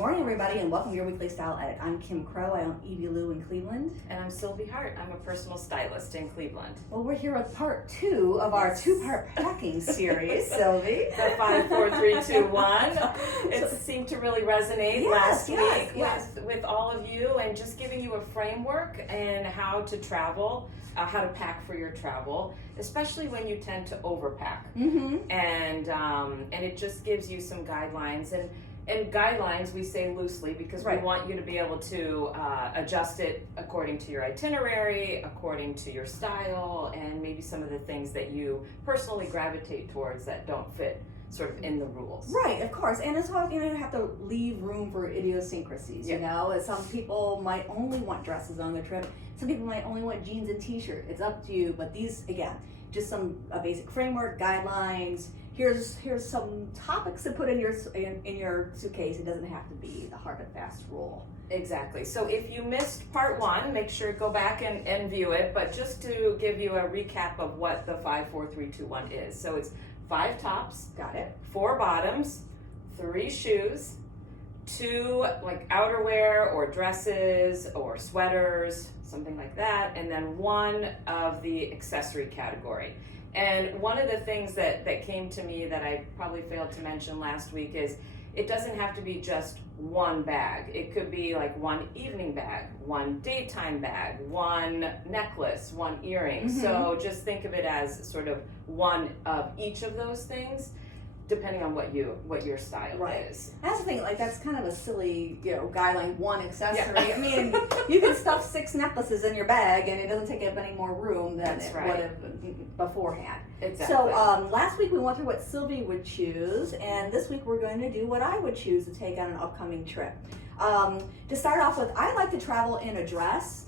morning, everybody, and welcome to your weekly style edit. I'm Kim Crow. I own Evie Lou in Cleveland. And I'm Sylvie Hart. I'm a personal stylist in Cleveland. Well, we're here with part 2 of our 2-part packing series, Sylvie. The 5, 4, 3, 2, 1. It seemed to really resonate last week with all of you, and just giving you a framework and how to travel, how to pack for your travel, especially when you tend to overpack. And it just gives you some guidelines. And guidelines we say loosely because we want you to be able to adjust it according to your itinerary, according to your style, and maybe some of the things that you personally gravitate towards that don't fit sort of in the rules. Right, of course. And as well, you have to leave room for idiosyncrasies, you know. Some people might only want dresses on their trip. Some people might only want jeans and t-shirt. It's up to you. But these, again, just some basic framework, guidelines. Here's some topics to put in your suitcase. It doesn't have to be the hard and fast rule. Exactly. So if you missed part 1, make sure to go back and view it. But just to give you a recap of what the 5, 4, 3, 2, 1 is. So it's 5 tops. Got it. 4 bottoms, 3 shoes, 2 like outerwear or dresses or sweaters, something like that, and then 1 of the accessory category. And one of the things that came to me that I probably failed to mention last week is it doesn't have to be just one bag. It could be like 1 evening bag, 1 daytime bag, 1 necklace, 1 earring. So just think of it as sort of 1 of each of those things, depending on what your style is. That's the thing, like that's kind of a silly, guideline, 1 accessory. I mean, you can stuff 6 necklaces in your bag and it doesn't take up any more room than it would have beforehand. Exactly. So last week we went through what Sylvie would choose, and this week we're going to do what I would choose to take on an upcoming trip. To start off with, I like to travel in a dress.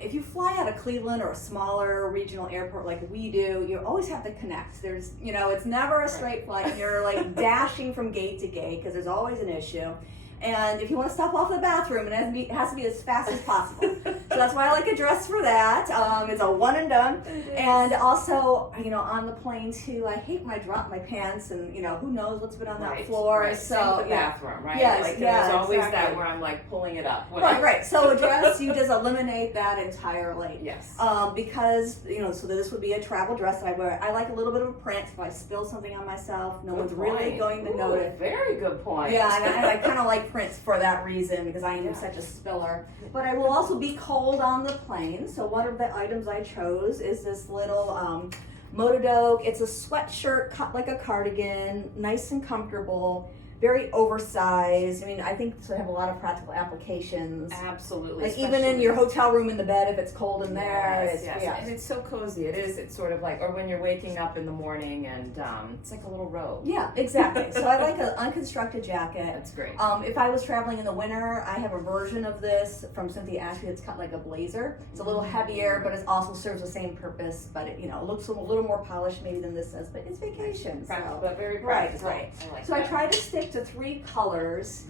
If you fly out of Cleveland or a smaller regional airport like we do, you always have to connect. There's, it's never a straight flight. You're like dashing from gate to gate because there's always an issue. And if you want to stop off the bathroom, it has to be as fast as possible. So that's why I like a dress for that. It's a one and done. And also, on the plane too, I hate when I drop my pants and, who knows what's been on that floor. Right. So in the bathroom, right? Yes, like there's always that where I'm like pulling it up. Right. So a dress, you just eliminate that entirely. Yes. Because, so this would be a travel dress that I wear. I like a little bit of a print. If I spill something on myself, no one's really going to notice. Very good point. Yeah, and I kind of like prints for that reason because I am such a spiller. But I will also be cold on the plane. So one of the items I chose is this little Motodoke. It's a sweatshirt cut like a cardigan, nice and comfortable, very oversized. I mean, I think to have a lot of practical applications. Absolutely. Like even in your hotel room in the bed, if it's cold in there. Yes. And it's so cozy. It's sort of like, or when you're waking up in the morning and it's like a little robe. Yeah, exactly. So I like an unconstructed jacket. That's great. If I was traveling in the winter, I have a version of this from Cynthia Ashley that's cut like a blazer. It's a little heavier, but it also serves the same purpose. But it, looks a little more polished maybe than this does. But it's vacation, practical, but very practical. Right. I like so that. I tried to stick to 3 colors,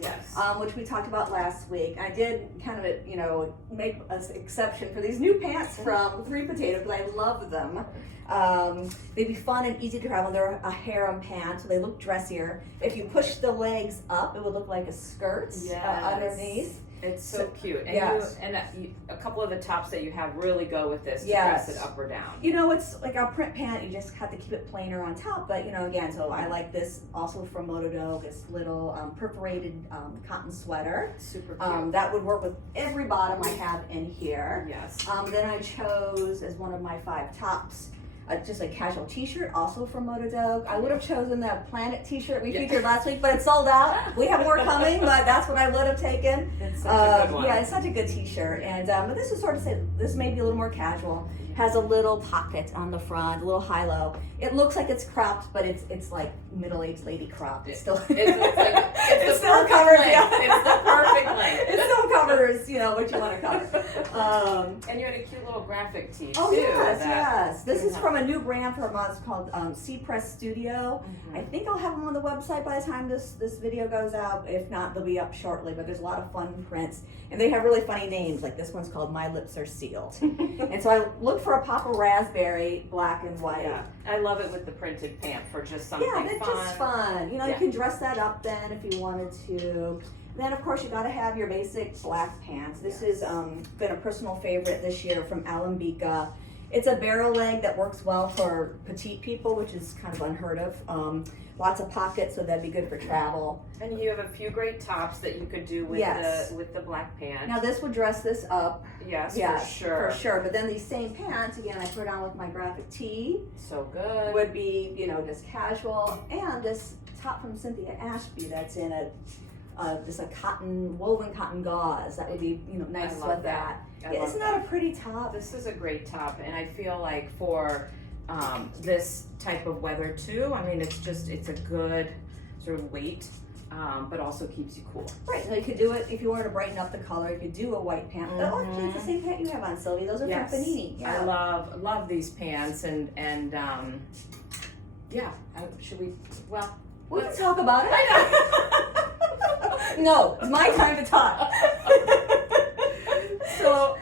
which we talked about last week. I did kind of, make an exception for these new pants from 3 Potato because I love them. They'd be fun and easy to travel. They're a harem pant, so they look dressier. If you push the legs up, it would look like a skirt underneath. It's so cute. And a couple of the tops that you have really go with this to dress it up or down. It's like a print pant. You just have to keep it plainer on top. But, again, so I like this also from Motodoke. This little perforated cotton sweater. Super cute. That would work with every bottom I have in here. Yes. Then I chose as one of my 5 tops just a casual t-shirt, also from Motodoke. I would have chosen that Planet t-shirt we featured last week, but it's sold out. We have more coming, but that's what I would have taken. It's such a good one. Yeah, it's such a good t-shirt. And but this is sort of this may be a little more casual. Has a little pocket on the front, a little high-low. It looks like it's cropped, but it's like middle-aged lady cropped. It's still it's still covers. It's the perfect length. It still covers, what you want to cover. And you had a cute little graphic tee too. Oh yes. This is from a new brand from us called C Press Studio. I think I'll have them on the website by the time this video goes out. If not, they'll be up shortly. But there's a lot of fun prints, and they have really funny names. Like this one's called "My Lips Are Sealed," and so I looked for a pop of raspberry, black and white. Yeah, I love it with the printed pant for just something fun. Yeah, it's just fun. You can dress that up then if you wanted to. Then of course you gotta have your basic black pants. This has been a personal favorite this year from Alembica. It's a barrel leg that works well for petite people, which is kind of unheard of. Lots of pockets, so that'd be good for travel. And you have a few great tops that you could do with the black pant. Now this would dress this up. Yes, For sure. But then these same pants, again, I put on with my graphic tee. So good. Would be, just casual. And this top from Cynthia Ashby that's in just a woven cotton gauze. That would be, nice with that. Isn't that a pretty top? This is a great top, and I feel like for this type of weather too, I mean, it's a good sort of weight, but also keeps you cool. Right, so you could do it if you wanted to brighten up the color. You could do a white pant. Oh, actually, it's the same pant you have on, Sylvie. Those are from Panini. Yeah. I love these pants, and should we? Well, we can talk about it. No, it's my time to talk. So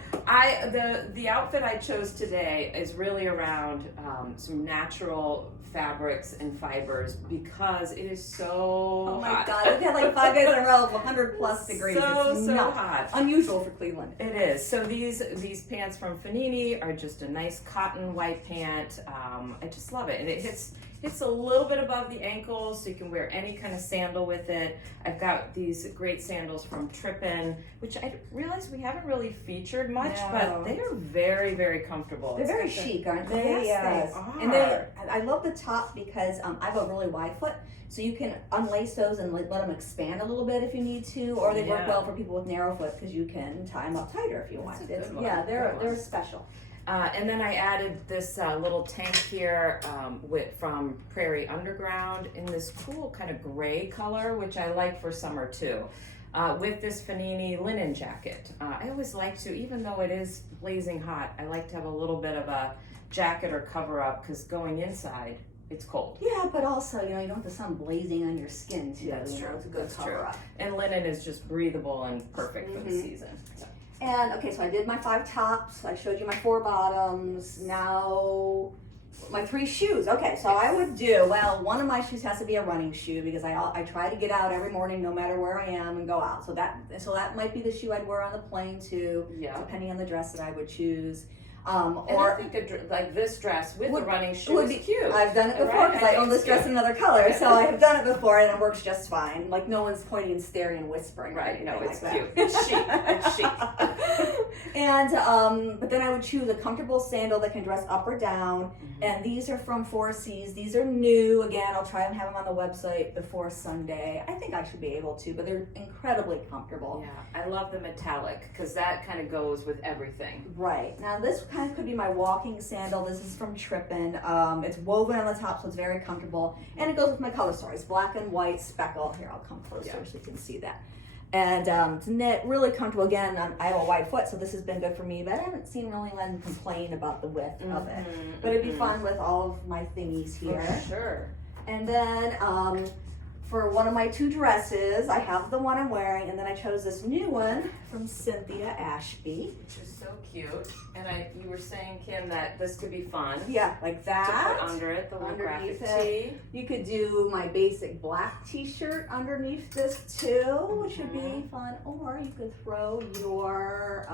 the outfit I chose today is really around some natural fabrics and fibers because it is so hot. God, we've had like 5 days in a row of 100 plus degrees. So hot. Unusual for Cleveland. It is. So these pants from Fanini are just a nice cotton white pant. I just love it. And it hits a little bit above the ankles, so you can wear any kind of sandal with it. I've got these great sandals from Trippin, which I realize we haven't really featured much, but they are very, very comfortable. They're very chic, aren't they? Yes, they are. And I love the top because I have a really wide foot, so you can unlace those and let them expand a little bit if you need to, or they work well for people with narrow foot because you can tie them up tighter if you want. They're special. And then I added this little tank here from Prairie Underground in this cool kind of gray color, which I like for summer too, with this Fanini linen jacket. I always like to, even though it is blazing hot, I like to have a little bit of a jacket or cover up because going inside, it's cold. Yeah, but also, you don't want the sun blazing on your skin too. That's true. It's a good cover up. And linen is just breathable and perfect for the season. And okay, so I did my 5 tops. I showed you my 4 bottoms. Now my 3 shoes. Okay, so I would do, one of my shoes has to be a running shoe because I try to get out every morning no matter where I am and go out. So that might be the shoe I'd wear on the plane too, depending on the dress that I would choose. Or I think like this dress with the running shoe is cute. I've done it before because I own this dress in another color, so I have done it before and it works just fine. Like no one's pointing and staring and whispering. Right? No, it's like cute. It's chic. It's chic. And but then I would choose a comfortable sandal that can dress up or down. And these are from 4Cs. These are new. Again, I'll try and have them on the website before Sunday. I think I should be able to, but they're incredibly comfortable. Yeah, I love the metallic because that kind of goes with everything. Right. Now this kind of could be my walking sandal. This is from Trippin. It's woven on the top, so it's very comfortable. And it goes with my color stories, black and white speckle. Here, I'll come closer so you can see that. And it's knit, really comfortable. Again, I have a wide foot, so this has been good for me, but I haven't seen really anyone complain about the width of it. But it'd be fun with all of my thingies here. For sure. And then for one of my 2 dresses, I have the one I'm wearing, and then I chose this new one from Cynthia Ashby. Which is so cute. And you were saying, Kim, that this could be fun. Yeah, like that. To put under it, the little graphic tee. You could do my basic black t-shirt underneath this too, which would be fun. Or you could throw your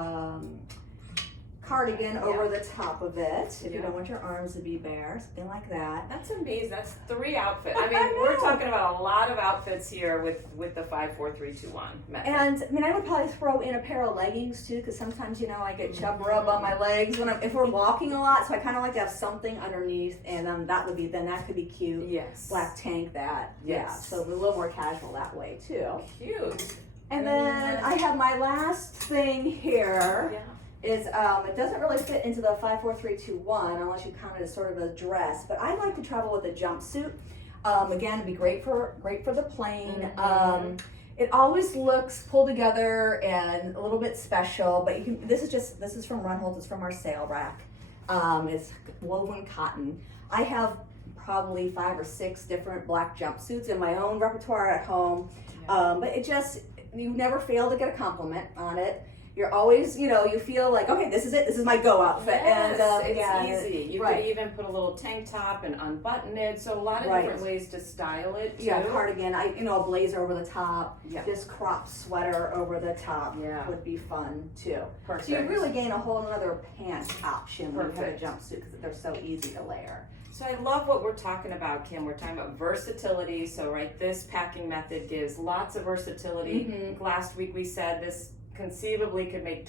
cardigan over the top of it if you don't want your arms to be bare, something like that. That's amazing. That's 3 outfits. I mean, we're talking about a lot of outfits here with the 5, 4, 3, 2, 1 method. And I mean, I would probably throw in a pair of leggings too, because sometimes I get chub rub on my legs if we're walking a lot. So I kind of like to have something underneath, and that could be cute. Yes. Black tank that. Yes. Yeah. So a little more casual that way too. Cute. And then I have my last thing here. Yeah. Is it doesn't really fit into the 5, 4, 3, 2, 1 unless you count it as sort of a dress. But I like to travel with a jumpsuit. Again, it'd be great for the plane. It always looks pulled together and a little bit special. But this is from Runholtz. It's from our sale rack. It's woven cotton. I have probably 5 or 6 different black jumpsuits in my own repertoire at home. But you never fail to get a compliment on it. You're always, you know, you feel like, okay, this is it. This is my go outfit. Yes, And it's easy. You could even put a little tank top and unbutton it. So a lot of different ways to style it too. Yeah, cardigan. A blazer over the top. Yeah. This crop sweater over the top would be fun too. Perfect. So you really gain a whole other pant option when you have a Perfect. jumpsuit because they're so easy to layer. So I love what we're talking about, Kim. We're talking about versatility. So right, this packing method gives lots of versatility. Mm-hmm. Last week we said this conceivably could make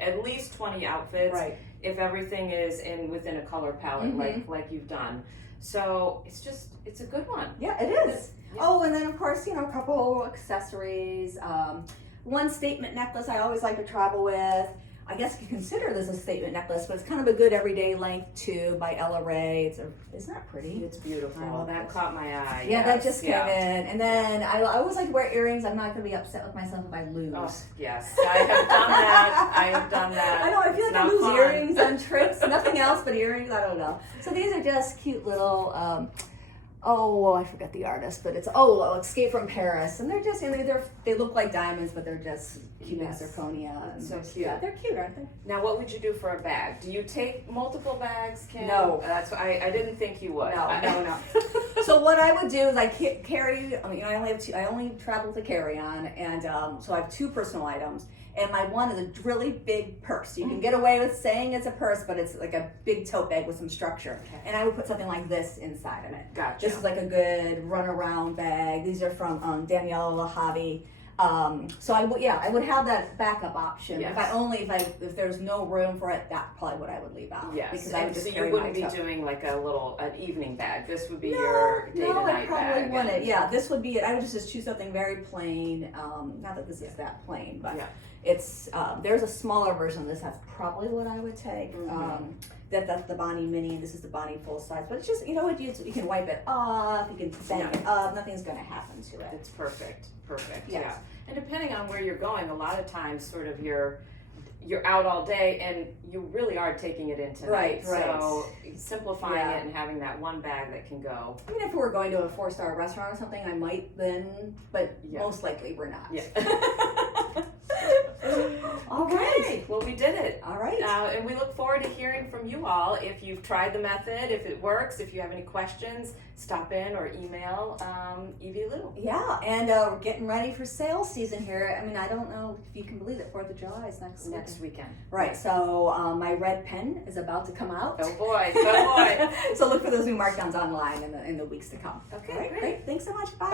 at least 20 outfits if everything is within a color palette like you've done. So it's a good one. Yeah, it is. Yeah. Oh, and then of course, a couple accessories. One statement necklace I always like to travel with. I guess you consider this a statement necklace, but it's kind of a good everyday length too, by Ella Ray. Isn't that pretty? It's beautiful. I love That this. caught my eye. Yeah, yes. that just came in. And then I always like to wear earrings. I'm not going to be upset with myself if I lose. Oh, yes, I have done that. I have done that. I know, I feel like I It's lose not earrings on trips. Nothing else but earrings. I don't know. So these are just cute little, I forget the artist, but it's, Escape from Paris. And they're just, they look like diamonds, but they're just cute in zirconia. And So cute. Yeah, they're cute, aren't they? Now, what would you do for a bag? Do you take multiple bags, Kim? No. That's what I didn't think you would. No. So what I would do is I carry. I only have two. I only travel to carry on, and so I have two personal items. And my one is a really big purse. You can get away with saying it's a purse, but it's like a big tote bag with some structure. Okay. And I would put something like this inside of it. Gotcha. This is like a good runaround bag. These are from Danielle Lahavi. So I would have that backup option. Yes. If there's no room for it, that's probably what I would leave out. Yes. Because I would just so carry you wouldn't my be tote. doing like an evening bag. This would be your day to night bag. No, I probably wouldn't. Yeah, this would be it. I would just choose something very plain. Not that this is that plain, but it's there's a smaller version of this. That's probably what I would take. That's the Bonnie Mini. This is the Bonnie full size. But it's just you can wipe it off. You can bang it up. Nothing's going to happen to it. It's perfect. Perfect. Yes. Yeah. And depending on where you're going, a lot of times sort of you're out all day and you really are taking it in tonight. Right. So simplifying it and having that one bag that can go. I mean, if we were going to a 4-star restaurant or something, I might then, but most likely we're not. Yeah. All right. Well, we did it. All right. And we look forward to hearing from you all. If you've tried the method, if it works, if you have any questions, stop in or email Evie Lou. Yeah, and we're getting ready for sales season here. I mean, I don't know if you can believe it, 4th of July is next weekend. Right, so my red pen is about to come out. Oh boy, oh boy. So look for those new markdowns online in the weeks to come. Okay, great. Thanks so much. Bye.